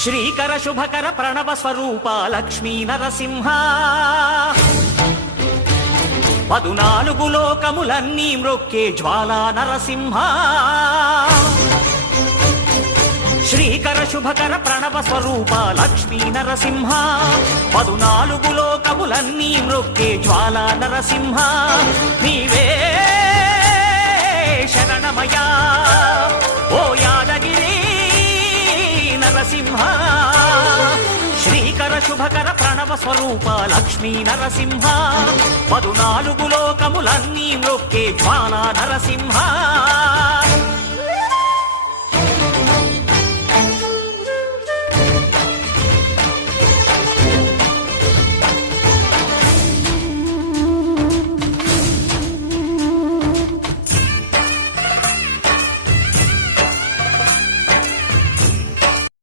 శ్రీకర శుభకర ప్రణవ స్వరూప లక్ష్మీ నరసింహ 14 లోకములన్నీ మ్రొక్కే జ్వాలా నరసింహ శ్రీకర శుభకర ప్రణవ స్వరూప లక్ష్మీ నరసింహ 14 లోకములన్నీ మ్రొక్కే జ్వాలా నరసింహ నీవే శరణమయా ఓ యాదగిరి నరసింహ శ్రీకర శుభకర ప్రణవ స్వరూప లక్ష్మీ నరసింహ 14 లోకములన్నీ మ్రొక్కే జ్వాలా నరసింహ